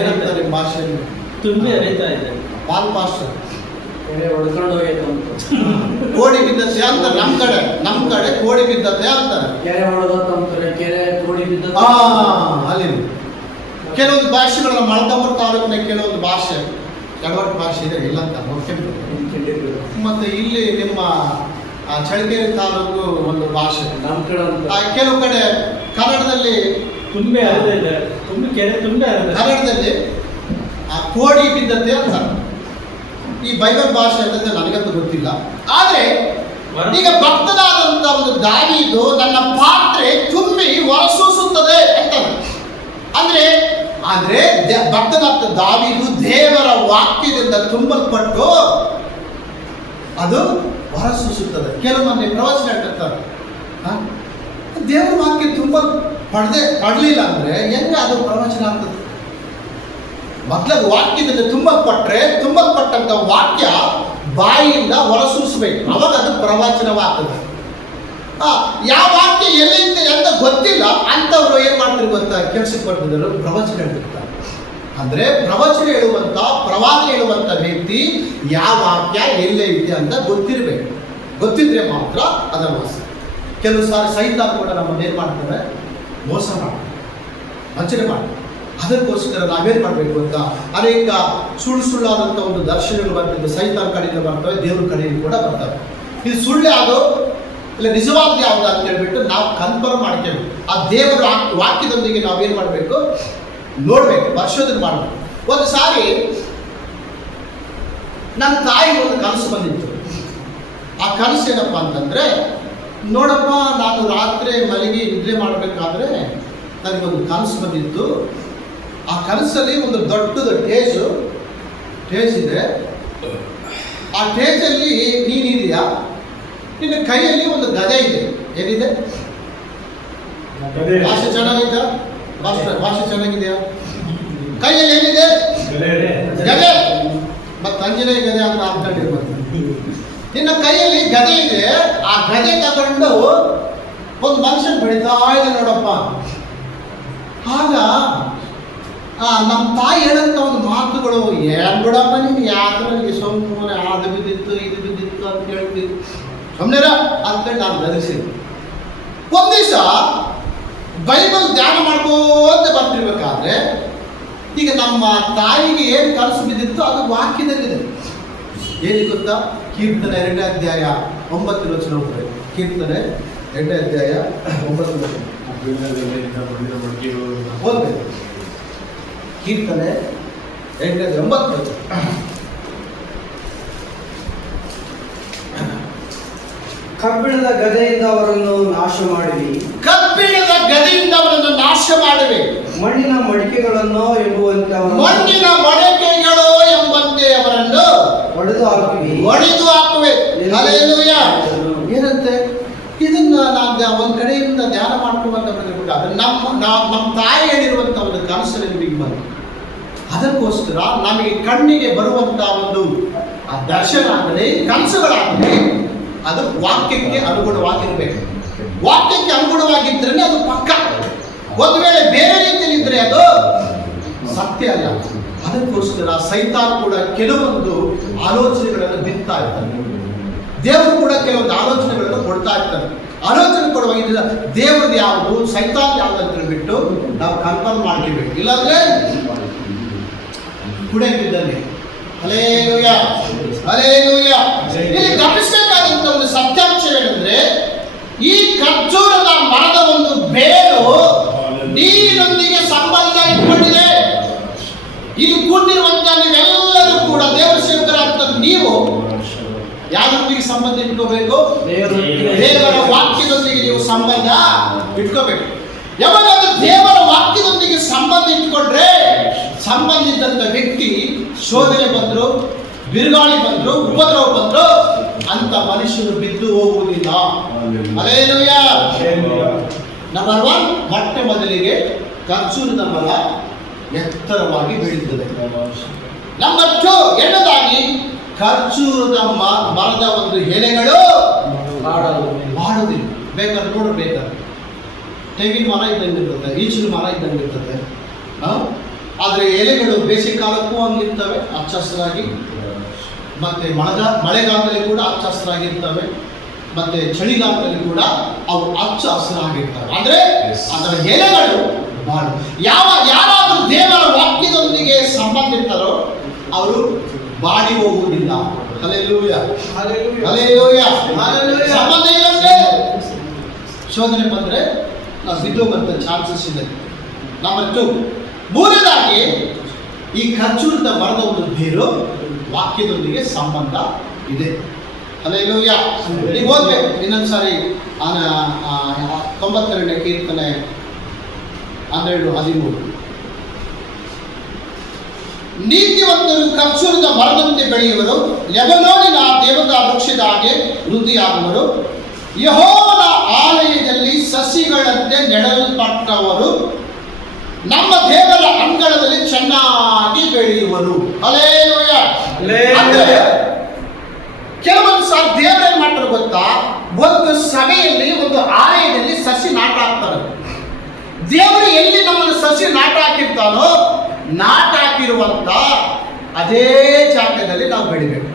ಏನಂತಾರೆ ಭಾಷೆಯಲ್ಲಿ? ತುಂಬಿ ಹರಿತಾ ಇದೆ. ಪಾಲ್ ಪಾಸ್ಟರ್ ಹೊಡ್ಕೊಂಡು ಹೋಗಿತ್ತು ಕೋಡಿ ಬಿದ್ದತ್ತೆ ಅಂತಾರೆ. ನಮ್ ಕಡೆ ಕೋಡಿ ಬಿದ್ದತ್ತೆ ಅಂತಾರೆ. ಕೆರೆ ಹೊಡೆದತ್ತ ಅಂತಾರೆ, ಕೆರೆ ಕೋಡಿ ಬಿದ್ದ. ಅಲ್ಲಿ ಕೆಲವೊಂದು ಭಾಷೆಗಳನ್ನ ಮಳಕಂಬರ ತಾಲೂಕಿನ ಕೆಲವೊಂದು ಭಾಷೆ ಎಡವಟ್ಟು ಭಾಷೆ ಇದೆ, ಇಲ್ಲ ಅಂತ ನೋಡ್ಕೊಂಡು. ಮತ್ತೆ ಇಲ್ಲಿ ನಿಮ್ಮ ಚಳ್ಳಕೆರೆ ತಾಲೂಕು ಒಂದು ಭಾಷೆ. ನಮ್ಮ ಕಡೆ ಕೆಲವು ಕಡೆ ಕನ್ನಡದಲ್ಲಿ ತುಂಬಿ ಹರಿದಿದೆ, ತುಂಬಿ ಕೆರೆ ತುಂಬಿ ಹರಿದಿದೆ. ಕನ್ನಡದಲ್ಲಿ ಕೋಡಿ ಬಿದ್ದತೆ ಅಂತ. ಈ ಬೈಬಲ್ ಭಾಷೆ ಅಂತಂದ್ರೆ ನನಗಂತೂ ಗೊತ್ತಿಲ್ಲ. ಆದ್ರೆ ಈಗ ಭಕ್ತನಾದಂತ ಒಂದು ದಾವೀದು ನನ್ನ ಪಾತ್ರೆ ತುಂಬಿ ಹೊರಸೂಸುತ್ತದೆ ಅಂತ. ಅಂದ್ರೆ ಭಕ್ತನಾದ ದಾವೀದು ದೇವರ ವಾಕ್ಯದಿಂದ ತುಂಬಲ್ಪಟ್ಟು ಅದು ಹೊರಸೂಸುತ್ತದೆ. ಕೆಲವು ಮಂದಿ ಪ್ರವಚನ ಹೇಳ್ತಿರ್ತಾರೆ, ದೇವರ ವಾಕ್ಯ ಪಡಲಿಲ್ಲ ಅಂದ್ರೆ ಹೆಂಗೆ ಅದು ಪ್ರವಚನ ಆಗ್ತದೆ? ಮೊದಲಾಗ ವಾಕ್ಯದಿಂದ ತುಂಬಲ್ಪಟ್ಟಂತ ವಾಕ್ಯ ಬಾಯಿಯಿಂದ ಹೊರಸೂಸಬೇಕು, ಅವಾಗ ಅದು ಪ್ರವಚನವಾಗ್ತದೆ. ಯಾವ ವಾಕ್ಯ ಎಲ್ಲಿಂದ ಅಂತ ಗೊತ್ತಿಲ್ಲ ಅಂಥವ್ರು ಏನ್ ಮಾಡ್ತಾರೆ ಗೊತ್ತಾ? ಕೆಲ್ಸಕ್ಕೆ ಬರ್ತಿದ್ರು ಪ್ರವಚನ ಹೇಳ್ತಿರ್ತಾರೆ. ಅಂದ್ರೆ ಪ್ರವಚನ ಹೇಳುವಂತ, ಪ್ರವಾದನೆ ಹೇಳುವಂತ ವ್ಯಕ್ತಿ ಯಾವ ವಾಕ್ಯ ಎಲ್ಲೇ ಇದೆ ಅಂತ ಗೊತ್ತಿದ್ರೆ ಮಾತ್ರ ಅದರ ವಾಸ. ಕೆಲವು ಸಾರಿ ಸೈತಾನ ಕೂಡ ನಮ್ಮನ್ನು ಏನ್ ಮಾಡ್ತಾರೆ? ಮೋಸ ಮಾಡ್ತಾರೆ, ವಂಚನೆ ಮಾಡ್ತಾರೆ. ಅದಕ್ಕೋಸ್ಕರ ನಾವೇನ್ ಮಾಡಬೇಕು ಅಂತ ಅನೇಕ ಸುಳ್ಳಾದಂಥ ಒಂದು ದರ್ಶನಗಳು ಬರ್ತಿದ್ದು ಸೈತಾನ ಕಡೆಯಿಂದ ಬರ್ತವೆ, ದೇವ್ರ ಕಡೆಯಿಂದ ಕೂಡ ಬರ್ತವೆ. ಇದು ಸುಳ್ಳು ಯಾವುದು ಇಲ್ಲ ನಿಜವಾದ ಯಾವುದು ಅಂತ ಹೇಳ್ಬಿಟ್ಟು ನಾವು ಕನ್ಫರ್ಮ್ ಮಾಡ್ಕೋಬೇಕು. ಆ ದೇವರ ವಾಕ್ಯದೊಂದಿಗೆ ನಾವೇನ್ ಮಾಡಬೇಕು? ನೋಡ್ಬೇಕು, ಪರಿಶೋಧನೆ ಮಾಡಬೇಕು. ಒಂದು ಸಾರಿ ನನ್ನ ತಾಯಿ ಒಂದು ಕನಸು ಬಂದಿತ್ತು. ಆ ಕನಸು ಏನಪ್ಪ ಅಂತಂದ್ರೆ, ನೋಡಪ್ಪ, ನಾನು ರಾತ್ರಿ ಮಲಗಿ ನಿದ್ರೆ ಮಾಡಬೇಕಾದ್ರೆ ನನಗೊಂದು ಕನಸು ಬಂದಿತ್ತು. ಆ ಕನಸಲ್ಲಿ ಒಂದು ದೊಡ್ಡದು ಟೇಜ್ ಇದೆ. ಆ ಟೇಜಲ್ಲಿ ನೀನಿದೆಯಾ, ನಿನ್ನ ಕೈಯಲ್ಲಿ ಒಂದು ಗದೆ ಇದೆ. ಏನಿದೆ? ಭಾಷೆ ಚೆನ್ನಾಗಿದ್ದ? ಭಾಷೆ ಚೆನ್ನಾಗಿದೆಯಾ? ಕೈಯಲ್ಲಿ ಏನಿದೆ? ಗದೆ. ಮತ್ತೆ ಆಂಜನೇಯ ಗದೆ ಅಂತ ಅನ್ಕೊಂಡಿರ್ಬೋದು. ನಿನ್ನ ಕೈಯಲ್ಲಿ ಗದೆ ಇದೆ. ಆ ಗದೆ ತಗೊಂಡು ಒಂದು ಮನುಷ್ಯನ ಬೆಳೀತಾ ಇದೆ ನೋಡಪ್ಪ. ಆಗ ನಮ್ಮ ತಾಯಿ ಹೇಳಂತ ಒಂದು ಮಾತುಗಳು, ಏನ್ ಬಿಡಪ್ಪ ನೀನು ಯಾಕೆ ಸುಮ್ಮನೆ ಅದು ಬಿದ್ದಿತ್ತು ಇದು ಬಿದ್ದಿತ್ತು ಅಂತ ಹೇಳ್ತೀವಿ, ಸುಮ್ಮನೆ ಅಂತೇಳಿ ನಾನು ಗದರಿಸಿದ್ದೆ. ಒಂದು ದಿವಸ ಬೈಬಲ್ ಧ್ಯಾನ ಮಾಡ್ಕೋತ ಬರ್ತಿರ್ಬೇಕಾದ್ರೆ ಈಗ ನಮ್ಮ ತಾಯಿಗೆ ಏನು ಕನಸು ಬಿದ್ದಿತ್ತು ಅದು ವಾಕ್ಯದಲ್ಲಿದೆ. ಏನು ಗೊತ್ತಾ? ಕೀರ್ತನೆ 2ನೇ ಅಧ್ಯಾಯ 9 ವಚನ ಹೋಗ್ತಾರೆ. ಕೀರ್ತನೆ 2ನೇ ಅಧ್ಯಾಯ 9 ವಚನ ಓದ್ಬೇಕು. ಕೀರ್ತನೆ 2ನೇ ಅಧ್ಯಾಯ 9 ವಚನ. ಕಬ್ಬಿಣದ ಗದೆಯಿಂದ ಅವರನ್ನು ನಾಶ ಮಾಡಿವಿ. ಕಬ್ಬಿಣದ ಗದೆಯಿಂದ ಅವರನ್ನು ನಾಶ ಮಾಡಿವೆ. ಮಣ್ಣಿನ ಮಡಿಕೆಗಳನ್ನು ಎಂಬುವಂತೆ ಮಣ್ಣಿನ ಮಡಿಕೆಗಳು ಎಂಬಂತೆ ಅವರನ್ನು ಒಡೆದು ಹಾಕುವೆ. ಹಲ್ಲೆಲೂಯಾ. ಏನಂತೆ? ಇದನ್ನ ನಾನು ಒಂದ್ ಕಡೆಯಿಂದ ಧ್ಯಾನ ಮಾಡ್ಕೊಂಡ್ಬಂದ ನಮ್ಮ ತಾಯಿ ಹೇಳಿರುವಂತ ಒಂದು ಕನಸಲ್ಲಿ ನಿಮಗೆ ಬಂತು. ಅದಕ್ಕೋಸ್ಕರ ನಮಗೆ ಕಣ್ಣಿಗೆ ಬರುವಂತ ಒಂದು ದರ್ಶನ ಆಗಲಿ ಕನಸುಗಳಾಗಲಿ ಅದು ವಾಕ್ಯಕ್ಕೆ ಅನುಗುಣವಾಗಿರ್ಬೇಕು. ವಾಕ್ಯಕ್ಕೆ ಅನುಗುಣವಾಗಿದ್ದರೆ ಅದು ಪಕ್ಕ. ಒಂದು ವೇಳೆ ಬೇರೆ ರೀತಿಯಲ್ಲಿ ಇದ್ರೆ ಅದು ಸತ್ಯ ಅಲ್ಲ. ಅದಕ್ಕೋಸ್ಕರ ಸೈತಾನ್ ಕೂಡ ಕೆಲವೊಂದು ಆಲೋಚನೆಗಳನ್ನು ಬಿತ್ತಾ ಇರ್ತಾನೆ. ದೇವರು ಕೂಡ ಕೆಲವೊಂದು ಆಲೋಚನೆಗಳನ್ನು ಕೊಡ್ತಾ ಇರ್ತಾನೆ. ಆಲೋಚನೆ ಕೊಡುವಾಗ ಇದನ್ನ ದೇವರದ್ದು ಯಾವುದು ಸೈತಾನ್ ಯಾವುದು ಅಂತ ಹೇಳ್ಬಿಟ್ಟು ನಾವು ಕನ್ಫರ್ಮ್ ಮಾಡ್ಕೋಬೇಕು. ಇಲ್ಲಾಂದ್ರೆ ಕುಡಿಯದಿದ್ದಲ್ಲಿ ಹಲ್ಲೆಲೂಯಾ ಹಲ್ಲೆಲೂಯಾ. ಇಲ್ಲಿ ಗಮನಿಸಬೇಕಾದಂತ ಒಂದು ಸತ್ಯಾಂಶ ಏನಂದ್ರೆ, ಈ ಖರ್ಜೂರದ ಮರದ ಒಂದು ಬೇರು ನೀರಿನೊಂದಿಗೆ ಸಂಬಂಧ ಇಟ್ಕೊಂಡಿದೆ. ಇದು ಕೂಡಿರುವಂತ ನೀವೆಲ್ಲರೂ ಕೂಡ ದೇವರ ಸೇವಕರಾಗ್ತದೆ. ನೀವು ಯಾರೊಂದಿಗೆ ಸಂಬಂಧ ಇಟ್ಕೋಬೇಕು? ದೇವರ ವಾಕ್ಯದೊಂದಿಗೆ ನೀವು ಸಂಬಂಧ ಇಟ್ಕೋಬೇಕು. ಯಾವಾಗಾದ್ರೂ ದೇವರ ವಾಕ್ಯದೊಂದಿಗೆ ಸಂಬಂಧ ಇಟ್ಕೊಂಡ್ರೆ ಸಂಬಂಧಿಸಿದಂತ ವ್ಯಕ್ತಿ ಶೋಧನೆ ಬಂದ್ರು, ಬಿರುಗಾಳಿ ಬಂದ್ರು, ಉಪದ್ರವ ಬಂದ್ರು ಅಂತ ಮನುಷ್ಯನು ಬಿದ್ದು ಹೋಗುವುದಿಲ್ಲ. ಹಲ್ಲೆಲೂಯಾ. ನಂಬರ್ 1, ಮೊಟ್ಟ ಮೊದಲಿಗೆ ಖರ್ಜೂರದ ಮರ ಎತ್ತರವಾಗಿ ಬೆಳೀತದೆ. ನಂಬರ್ 2, ಎರಡನೇದಾಗಿ ಖರ್ಜೂರದ ಮರದ ಒಂದು ಎಲೆಗಳು ಬಾಡುವುದಿಲ್ಲ. ಬೇಕಾದ್ರೆ ನೋಡಬೇಕಾದ್ರೆ ತೆಂಗಿನ ಮರ ಇದ್ದಂಗೆ ಇರ್ತದೆ, ಈಚಿನ ಮರ ಇದ್ದಂಗೆ ಇರ್ತದೆ. ಆದರೆ ಎಲೆಗಳು ಬೇಸಿಗೆ ಕಾಲಕ್ಕೂ ಹಂಗಿರ್ತವೆ ಹಚ್ಚ ಹಸಿರಾಗಿ, ಮತ್ತೆ ಮಳೆಗಾಲದಲ್ಲಿ ಕೂಡ ಹಚ್ಚ ಹಸಿರಾಗಿರ್ತವೆ, ಮತ್ತೆ ಚಳಿಗಾಲದಲ್ಲಿ ಕೂಡ ಅವು ಹಚ್ಚ ಹಸಿರಾಗಿರ್ತವೆ. ಅಂದ್ರೆ ಅದರ ಎಲೆಗಳು ಬಾಳು. ಯಾರಾದರೂ ದೇವರ ವಾಕ್ಯದೊಂದಿಗೆ ಸಂಬಂಧ ಇರ್ತಾರೋ ಅವರು ಬಾಡಿ ಹೋಗುವುದಿಲ್ಲ. Hallelujah hallelujah. ಸಂಬಂಧ ಇಲ್ಲಂದ್ರೆ ಶೋಧನೆ ಬಂದ್ರೆ ನಾವು ಬಿದ್ದೋಗಂತ ಚಾನ್ಸಸ್ ಇದೆ. ನಂಬರ್ 2, ಮೂರನೇದಾಗಿ ಈ ಖರ್ಜೂರದ ಮರದ ಒಂದು ಬೇರು ವಾಕ್ಯದೊಂದಿಗೆ ಸಂಬಂಧ ಇದೆ. ಹಲ್ಲೆಲೂಯಾ. ನೀವು ಓದ್ಬೇಕು ಇನ್ನೊಂದ್ಸಾರಿ 92ನೇ ಕೀರ್ತನೆ 12-13. ನೀತಿವಂತರು ಖರ್ಜೂರದ ಮರದಂತೆ ಬೆಳೆಯುವರು, ಲೆಬನೋನಿನ ದೇವತಾ ವೃಕ್ಷದ ಹಾಗೆ ವೃದ್ಧಿಯಾಗುವರು. ಯೆಹೋವನ ಆಲಯದಲ್ಲಿ ಸಸಿಗಳಂತೆ ನೆಡಲ್ಪಟ್ಟವರು ನಮ್ಮ ದೇವರ ಅಂಗಳದಲ್ಲಿ ಚೆನ್ನಾಗಿ ಬೆಳೆಯುವರು. ಹಲ್ಲೆಲೂಯಾ. ಅಂದ್ರೆ ಕೆಲವೊಂದು ಸಾರಿ ದೇವರೇನ್ ಮಾಡ್ತಾರೆ ಗೊತ್ತಾ? ಒಂದು ಸಭೆಯಲ್ಲಿ ಒಂದು ಆಲಯದಲ್ಲಿ ಸಸಿ ನಾಟ ಹಾಕ್ತಾರೆ. ದೇವರು ಎಲ್ಲಿ ನಮ್ಮನ್ನು ಸಸಿ ನಾಟ ಹಾಕಿರ್ತಾನೋ ನಾಟ ಹಾಕಿರುವಂತ ಅದೇ ಜಾಗದಲ್ಲಿ ನಾವು ಬೆಳಿಬೇಕು.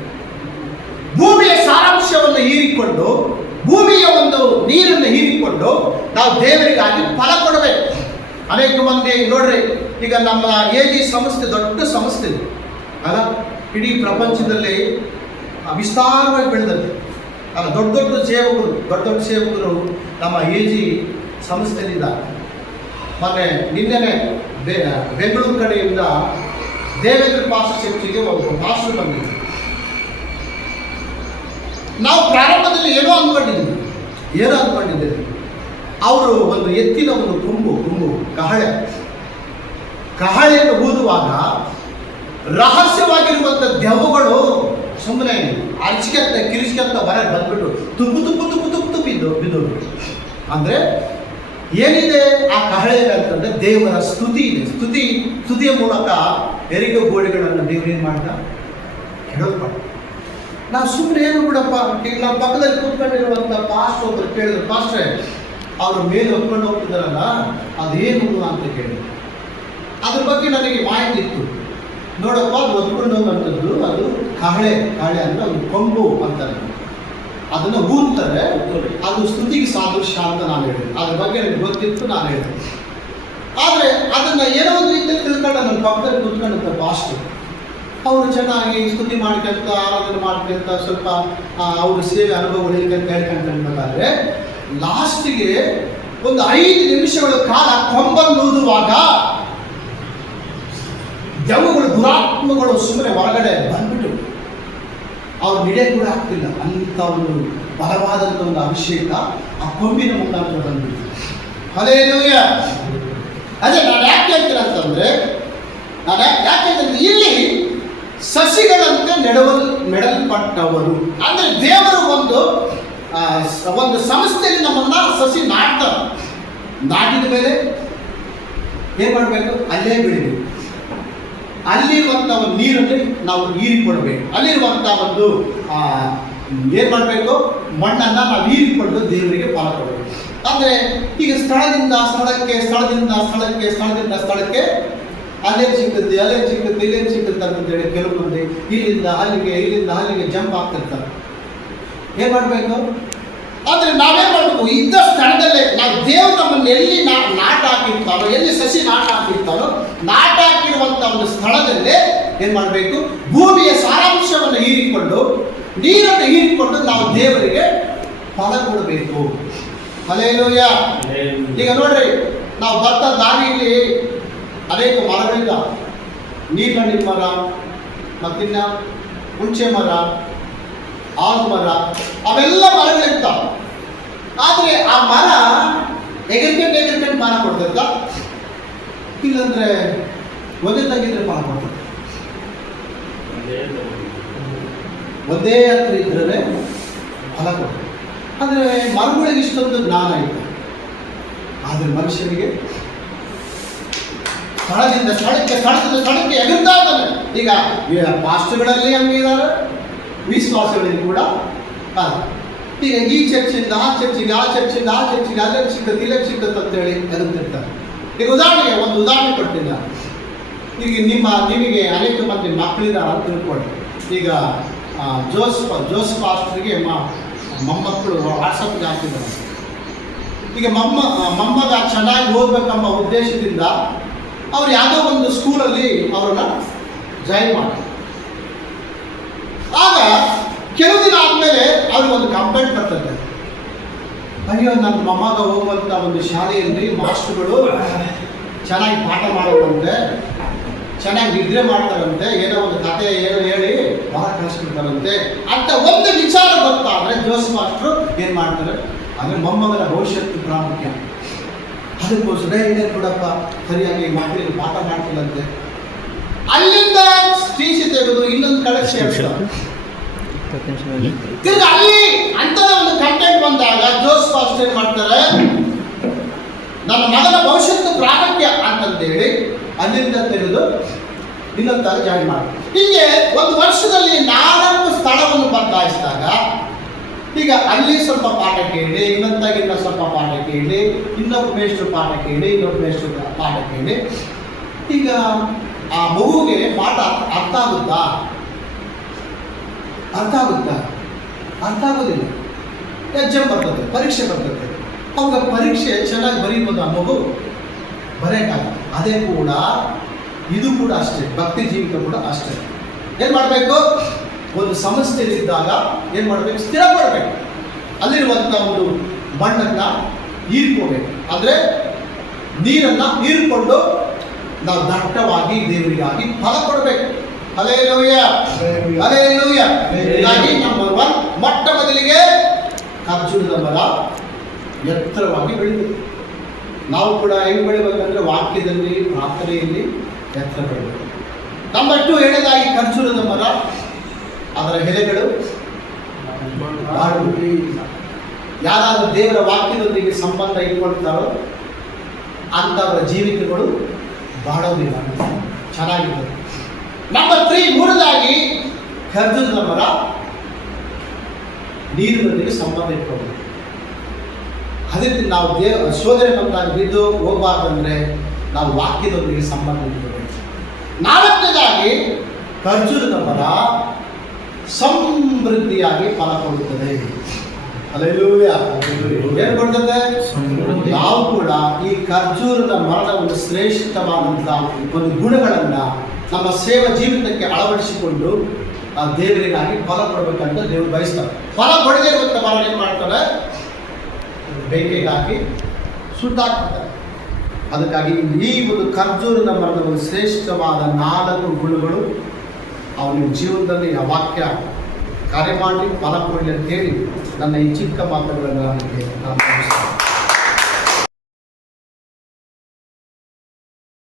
ಭೂಮಿಯ ಸಾರಾಂಶವನ್ನು ಹೀರಿಕೊಂಡು, ಭೂಮಿಯ ಒಂದು ನೀರನ್ನು ಹೀರಿಕೊಂಡು ನಾವು ದೇವರಿಗಾಗಿ ಫಲ ಕೊಡಬೇಕು. ಅನೇಕ ಮಂದಿ ನೋಡ್ರಿ, ಈಗ ನಮ್ಮ AG ಸಂಸ್ಥೆ ದೊಡ್ಡ ಸಂಸ್ಥೆ ಅಲ್ಲ, ಇಡೀ ಪ್ರಪಂಚದಲ್ಲಿ ವಿಸ್ತಾರವಾಗಿ ಬೆಳೆದದ್ದು ಅಲ್ಲ. ದೊಡ್ಡ ಸೇವಕರು ನಮ್ಮ AG ಸಂಸ್ಥೆಯಲ್ಲಿದ್ದಾರೆ. ಮೊನ್ನೆ ನಿನ್ನೆ ಬೆಂಗಳೂರು ಕಡೆಯಿಂದ ದೇವೇಂದ್ರ ಪಾಸ್ಟರ್ ಚರ್ಚಿಗೆ ಒಬ್ಬ ಪಾಸ್ಟರ್ ಬಂದಿದ್ದರು. ನಾವು ಪ್ರಾರಂಭದಲ್ಲಿ ಏನೋ ಅಂದ್ಕೊಂಡಿದ್ವಿ, ಏನು ಅಂದ್ಕೊಂಡಿದ್ದೀರಿ? ಅವರು ಒಂದು ಎತ್ತಿನ ಒಂದು ಕೊಂಬು ಕಹಳೆಯನ್ನು ಊದುವಾಗ ರಹಸ್ಯವಾಗಿರುವಂಥ ದೆವ್ವಗಳು ಸುಮ್ಮನೆ ಅರ್ಚಿಕೆತ್ತ ಕಿರಿಚಿಕೆತ್ತ ಹೊರಗೆ ಬಂದ್ಬಿಟ್ಟು ತುಪ್ಪು ಬಿದ್ದು ಅಂದರೆ ಏನಿದೆ ಆ ಕಹಳೆ ಅಂತಂದ್ರೆ ದೇವರ ಸ್ತುತಿ ಇದೆ. ಸ್ತುತಿಯ ಮೂಲಕ ಹೆರಿಗೆ ಗೋಡೆಗಳನ್ನು ದೇವರೇನು ಮಾಡ್ದ? ಕೆಡಲ್ಪಟ್ಟ. ನಾವು ಸುಮ್ಮನೆ ಏನು ಬಿಡಪ್ಪ, ಈಗ ನಾವು ಪಕ್ಕದಲ್ಲಿ ಕೂತ್ಕೊಂಡಿರುವಂಥ ಪಾಸ್ಟ್ ಒಬ್ಬರು ಕೇಳಿದ್ರು, ಪಾಸ್ಟ್ರೆ ಅವರು ಮೇಲೆ ಹೊತ್ಕೊಂಡು ಹೋಗ್ತಿದ್ದಾರಲ್ಲ ಅದೇನು ಅಂತ ಕೇಳಿದ್ರು. ಅದ್ರ ಬಗ್ಗೆ ನನಗೆ ಮಾಹಿತಿ ಇತ್ತು. ನೋಡಪ್ಪ, ಅದು ಹೊತ್ಕೊಂಡು ಹೋಗುವಂಥದ್ದು ಅದು ಕಹಳೆ ಅಂದರೆ ಒಂದು ಕೊಂಬು ಅಂತಾರೆ, ಅದನ್ನು ಊದ್ತಾರೆ, ಅದು ಸ್ತುತಿಗೆ ಸಾದೃಶ್ಯ ಅಂತ ನಾನು ಹೇಳಿದೆ. ಅದ್ರ ಬಗ್ಗೆ ನನಗೆ ಗೊತ್ತಿತ್ತು, ನಾನು ಹೇಳಿದೆ. ಆದರೆ ಅದನ್ನು ಏನೋ ಒಂದು ರೀತಿಯಲ್ಲಿ ತಿಳ್ಕೊಂಡು ನನ್ನ ಪಕ್ಕದಲ್ಲಿ ಕೂತ್ಕೊಂಡಂಥ ಪಾಸ್ಟ್ ಅವರು ಚೆನ್ನಾಗಿ ಸ್ತುತಿ ಮಾಡ್ಕೊಂತ ಆರಾಧನೆ ಮಾಡ್ಕೊಂತ ಸ್ವಲ್ಪ ಅವ್ರ ಸೇವೆ ಅನುಭವಗಳು ಹೇಳ್ಕೊಂಡ್ಬೇಕಾದ್ರೆ ಲಾಸ್ಟಿಗೆ ಒಂದು 5 ನಿಮಿಷಗಳ ಕಾಲ ಕೊಂಬನ್ನು ಊದುವಾಗ ದೆವ್ವಗಳು ದುರಾತ್ಮಗಳು ಸುಮ್ಮನೆ ಹೊರಗಡೆ ಬಂದ್ಬಿಟ್ಟು ಅವ್ರು ನಡೆಯಕ್ಕೆ ಕೂಡ ಆಗ್ತಿಲ್ಲ. ಅಂತ ಒಂದು ಬಲವಾದಂಥ ಒಂದು ಅಭಿಷೇಕ ಆ ಕೊಂಬಿನ ಮುಖಾಂತರ ಬಂದ್ಬಿಟ್ಟು. ಹಲ್ಲೆಲೂಯ. ಅದೇ ನಾನು ಯಾಕೆ ಹೇಳ್ತೀನಿ ಅಂತಂದ್ರೆ, ಇಲ್ಲಿ ಸಸಿಗಳಂತೆ ನೆಡಲ್ಪಟ್ಟವರು ಅಂದ್ರೆ ದೇವರು ಒಂದು ಸಂಸ್ಥೆಯಲ್ಲಿ ನಮ್ಮನ್ನ ಸಸಿ ನಾಟ್ತಾರೆ. ನಾಟಿದ ಮೇಲೆ ಏನ್ ಮಾಡಬೇಕು? ಅಲ್ಲೇ ಬಿಡಬೇಕು. ಅಲ್ಲಿರುವಂಥ ಒಂದು ನೀರಲ್ಲಿ ನಾವು ಹೀರಿಕೊಡ್ಬೇಕು. ಅಲ್ಲಿರುವಂಥ ಒಂದು ಏನು ಮಾಡಬೇಕು? ಮಣ್ಣನ್ನು ನಾವು ಹೀರಿಕೊಂಡು ದೇವರಿಗೆ ಫಲ ಕೊಡಬೇಕು. ಅಂದರೆ ಈಗ ಸ್ಥಳದಿಂದ ಸ್ಥಳಕ್ಕೆ ಅಲ್ಲೇನು ಸಿಗುತ್ತೆ ಇಲ್ಲೇನು ಸಿಗುತ್ತೆ ಅಂತೇಳಿ ಕೆಲವು ಮಂದಿ ಇಲ್ಲಿಂದ ಅಲ್ಲಿಗೆ ಜಂಪ್ ಆಗ್ತಿರ್ತಾರೆ. ಏನು ಮಾಡಬೇಕು? ಆದರೆ ನಾವೇನು ಮಾಡಬೇಕು? ಇದ್ದ ಸ್ಥಳದಲ್ಲೇ ನಾವು ದೇವರು ನಮ್ಮನ್ನು ಎಲ್ಲಿ ನಾಟ ಹಾಕಿರ್ತಾರೋ, ಎಲ್ಲಿ ಸಸಿ ನಾಟ ಹಾಕಿರುವಂಥ ಒಂದು ಸ್ಥಳದಲ್ಲೇ ಏನು ಮಾಡಬೇಕು? ಭೂಮಿಯ ಸಾರಾಂಶವನ್ನು ಹೀರಿಕೊಂಡು, ನೀರನ್ನು ಹೀರಿಕೊಂಡು ನಾವು ದೇವರಿಗೆ ಫಲ ಕೊಡಬೇಕು. ಹಲ್ಲೆಲೂಯ. ಈಗ ನೋಡ್ರಿ, ನಾವು ಬರ್ತಾ ದಾರಿಯಲ್ಲಿ ಅನೇಕ ಮರಗಳಿದ್ದಾವೆ. ನೀರ್ಗಣ್ಣಿನ ಮರ, ಮತ್ತಿನ್ನ ಹುಣಸೆ ಮರ, ಆಲು ಮರ, ಅವೆಲ್ಲ ಮರಗಳಿರ್ತಾವೆ. ಆದರೆ ಆ ಮರ ಎಗರ್ಕೊಂಡು ಪಾನ ಕೊಡ್ತಿರ್ತ, ಇಲ್ಲಾಂದ್ರೆ ಒಂದೇ ತಂಗಿದ್ರೆ ಪಾನ ಕೊಡ್ತದೆ. ಒಂದೇ ಹತ್ರ ಇದ್ರೆ ಫಲ ಕೊಡ್ತದೆ. ಆದರೆ ಮರಗಳಿಗೆ ಇಷ್ಟೊಂದು ಜ್ಞಾನ ಇದೆ. ಆದರೆ ಮನುಷ್ಯನಿಗೆ ಸ್ಥಳಕ್ಕೆ ಎಗರ್ತಾ ಇದ್ದಾನೆ. ಈಗ ಪಾಸ್ಟ್ಗಳಲ್ಲಿ ಹಂಗಿದ್ದಾರೆ, ವಿಶ್ವಾಸಗಳಲ್ಲಿ ಕೂಡ ಈಗ ಈ ಚರ್ಚಿಂದ ಆ ಚರ್ಚಿಗೆ ಅಲ್ಲೇ ಸಿಕ್ಕತ್ತೆ ಅಂತೇಳಿ ಎದುರ್ತಿರ್ತಾರೆ. ಈಗ ಒಂದು ಉದಾಹರಣೆ ಕೊಡ್ತೀನಿ. ಈಗ ನಿಮಗೆ ಅನೇಕ ಮಂದಿ ಮಕ್ಕಳಿದ್ದಾರೆ ಅಂತ ತಿಳ್ಕೊಳ್ಳಿ. ಈಗ ಜೋಸ್ ಪಾಸ್ಟ್ರಿಗೆ ಮೊಮ್ಮಕ್ಕಳು ವಾಟ್ಸಪ್ಗೆ ಹಾಕಿದ್ದಾರೆ. ಈಗ ಮೊಮ್ಮಗ ಚೆನ್ನಾಗಿ ಓದಬೇಕೆಂಬ ಉದ್ದೇಶದಿಂದ ಅವ್ರು ಯಾವುದೋ ಒಂದು ಸ್ಕೂಲಲ್ಲಿ ಅವರನ್ನು ಜಾಯಿನ್ ಮಾಡ್ತಾರೆ. ಆಗ ಕೆಲವು ದಿನ ಆದಮೇಲೆ ಅವ್ರಿಗೊಂದು ಕಂಪ್ಲೇಂಟ್ ಬರ್ತದೆ. ಅಯ್ಯೋ, ನನ್ನ ಮೊಮ್ಮಗ ಹೋಗುವಂಥ ಒಂದು ಶಾಲೆಯಲ್ಲಿ ಮಾಸ್ಟರ್ಗಳು ಚೆನ್ನಾಗಿ ಪಾಠ ಮಾಡೋದಂತೆ, ಚೆನ್ನಾಗಿ ನಿದ್ರೆ ಮಾಡ್ತಾರಂತೆ, ಏನೋ ಒಂದು ಕತೆ ಹೇಳಿ ಹೊರ ಕಳಿಸ್ಬಿಡ್ತಾರಂತೆ ಅಂತ ಒಂದು ವಿಚಾರ ಗೊತ್ತಾದರೆ ಜೋಸ್ ಮಾಸ್ಟ್ರು ಏನು ಮಾಡ್ತಾರೆ? ಅಂದರೆ ಮೊಮ್ಮಗನ ಭವಿಷ್ಯತ್ತು ಪ್ರಾಮುಖ್ಯ. ಅದಕ್ಕೋಸ್ಕರ ಏನೇ ಕೊಡಪ್ಪ ಸರಿಯಾಗಿ ಮಕ್ಕಳಿಗೆ ಪಾಠ ಮಾಡ್ತಿಲ್ಲಂತೆ. ಅಲ್ಲಿಂದ ಟಿಸಿ ತೆಗೆದು ಇನ್ನೊಂದು ಕಡೆ ಸೇರಿಸ್ತಾರೆ. ತಿರ್ಗಿ ಅಲ್ಲಿ ಅಂಥದ ಒಂದು ಕಂಟೆಂಟ್ ಬಂದಾಗ ಜೋಸ್ ಪಾಸ್ಟರ್ ಏನ್ ಮಾಡ್ತಾರೆ? ನನ್ನ ಮಗನ ಭವಿಷ್ಯತ್ತು ಪ್ರಾಮುಖ್ಯ ಅಂತಂದೇಳಿ ಅಲ್ಲಿಂದ ತೆಗೆದು ಇನ್ನೊಂದು ತರ ಜಾಯಿನ್ ಮಾಡ್ತಾರೆ. ಹೀಗೆ ಒಂದು ವರ್ಷದಲ್ಲಿ 4 ಸ್ಥಳವನ್ನು ಬದಲಾಯಿಸಿದಾಗ ಈಗ ಅಲ್ಲಿ ಸ್ವಲ್ಪ ಪಾಠ ಕೇಳಿ, ಇನ್ನೊಂದಾಗಿನ್ನ ಸ್ವಲ್ಪ ಪಾಠ ಕೇಳಿ, ಇನ್ನೊಬ್ಬ ಮೇಷ್ಟ್ರು ಪಾಠ ಕೇಳಿ, ಇನ್ನೊಬ್ಬ ಮೇಷ್ಟ್ರು ಪಾಠ ಕೇಳಿ, ಈಗ ಆ ಮಗುವಿಗೆ ಪಾಠ ಅರ್ಥ ಆಗುತ್ತಾ? ಅರ್ಥ ಆಗೋದಿಲ್ಲ. ಎಕ್ಸಾಮ್ ಬರ್ತದೆ, ಪರೀಕ್ಷೆ ಬರ್ತದೆ. ಅವಾಗ ಪರೀಕ್ಷೆ ಚೆನ್ನಾಗಿ ಬರೀಬೋದು, ಆ ಮಗು ಬರೆಯಕ್ಕಾಗಲ್ಲ. ಅದೇ ಕೂಡ ಇದು ಕೂಡ ಅಷ್ಟೇ, ಭಕ್ತಿ ಜೀವಿತ ಕೂಡ ಅಷ್ಟೇ. ಏನು ಮಾಡಬೇಕು? ಒಂದು ಸಮಸ್ಯೆಯಲ್ಲಿದ್ದಾಗ ಏನು ಮಾಡಬೇಕು? ಸ್ಥಿರ ಮಾಡಬೇಕು. ಅಲ್ಲಿರುವಂಥ ಒಂದು ಮಣ್ಣನ್ನು ಹೀರ್ಕೋಬೇಕು. ಅಂದರೆ ನೀರನ್ನು ಹೀರಿಕೊಂಡು ನಾವು ದಟ್ಟವಾಗಿ ದೇವರಿಗಾಗಿ ಫಲ ಕೊಡಬೇಕು. ಹಲ್ಲೆಲೂಯ. ಹೀಗಾಗಿ ನಂಬರ್ 1 ಮೊಟ್ಟ ಮೊದಲಿಗೆ ಖರ್ಜೂರದ ಮರ, ಎತ್ತರವಾಗಿ ಬೆಳಿಬೇಕು. ನಾವು ಕೂಡ ಹೆಂಗೆ ಬೆಳಿಬೇಕಂದ್ರೆ ವಾಕ್ಯದಲ್ಲಿ, ಪ್ರಾರ್ಥನೆಯಲ್ಲಿ ಎತ್ತರ ಬೆಳಿಬೇಕು. ನಂಬರ್ 2 ಹೇಳಿದಾಗಿ ಖರ್ಜೂರದ ಮರ, ಅದರ ಎಲೆಗಳು ಬಾಡುವುದು. ಯಾರಾದರೂ ದೇವರ ವಾಕ್ಯದೊಂದಿಗೆ ಸಂಬಂಧ ಇಟ್ಕೊಳ್ತಾರೋ ಅಂಥವರ ಜೀವಿತಗಳು ಬಾಡೋದಿಲ್ಲ, ಚೆನ್ನಾಗಿರ್ತದೆ. ನಂಬರ್ 3 ಮೂರದಾಗಿ ಖರ್ಜೂರದ ಮರ ನೀರಿನೊಂದಿಗೆ ಸಂಬಂಧ ಇಟ್ಕೊಳ್ಬೇಕು. ಅದಕ್ಕೆ ನಾವು ಶೋಧನೆ ಬಂದಾಗ ಬಿದ್ದು ಹೋಗಬಾರ್ದಂದ್ರೆ ನಾವು ವಾಕ್ಯದೊಂದಿಗೆ ಸಂಬಂಧ ಇಟ್ಕೊಳ್ಬೇಕು. 4ನೇದಾಗಿ ಖರ್ಜೂರದ ಮರ ಸಮೃದ್ಧಿಯಾಗಿ ಫಲ ಕೊಡುತ್ತದೆ. ಹಲ್ಲೆಲೂಯಾ. ಏನು ಕೊಡ್ತದೆ? ನಾವು ಕೂಡ ಈ ಖರ್ಜೂರದ ಮರದ ಒಂದು ಶ್ರೇಷ್ಠವಾದಂತಹ ಒಂದು ಗುಣಗಳನ್ನು ನಮ್ಮ ಸೇವಾ ಜೀವಿತಕ್ಕೆ ಅಳವಡಿಸಿಕೊಂಡು ಆ ದೇವರಿಗಾಗಿ ಫಲ ಕೊಡಬೇಕಂತ ದೇವರು ಬಯಸ್ತಾರೆ. ಫಲ ಕೊಡದೇ ಇರುವಂಥ ಮರ ಏನು ಮಾಡ್ತಾರೆ? ಬೆಂಕಿಗೆ ಹಾಕಿ ಸುಟ್ಟಾಕ್ತಾರೆ. ಅದಕ್ಕಾಗಿ ಈ ಒಂದು ಖರ್ಜೂರದ ಮರದ ಒಂದು ಶ್ರೇಷ್ಠವಾದ 4 ಗುಣಗಳು ಅವನ ಜೀವನದಲ್ಲಿ ಆ ವಾಕ್ಯ ಕಾರ್ಯ ಮಾಡಿ ಫಲ ಕೊಡಲಿ ಅಂತೇಳಿ ನನ್ನ ಈ ಚಿಕ್ಕ ಮಾತುಗಳನ್ನು ನಾನು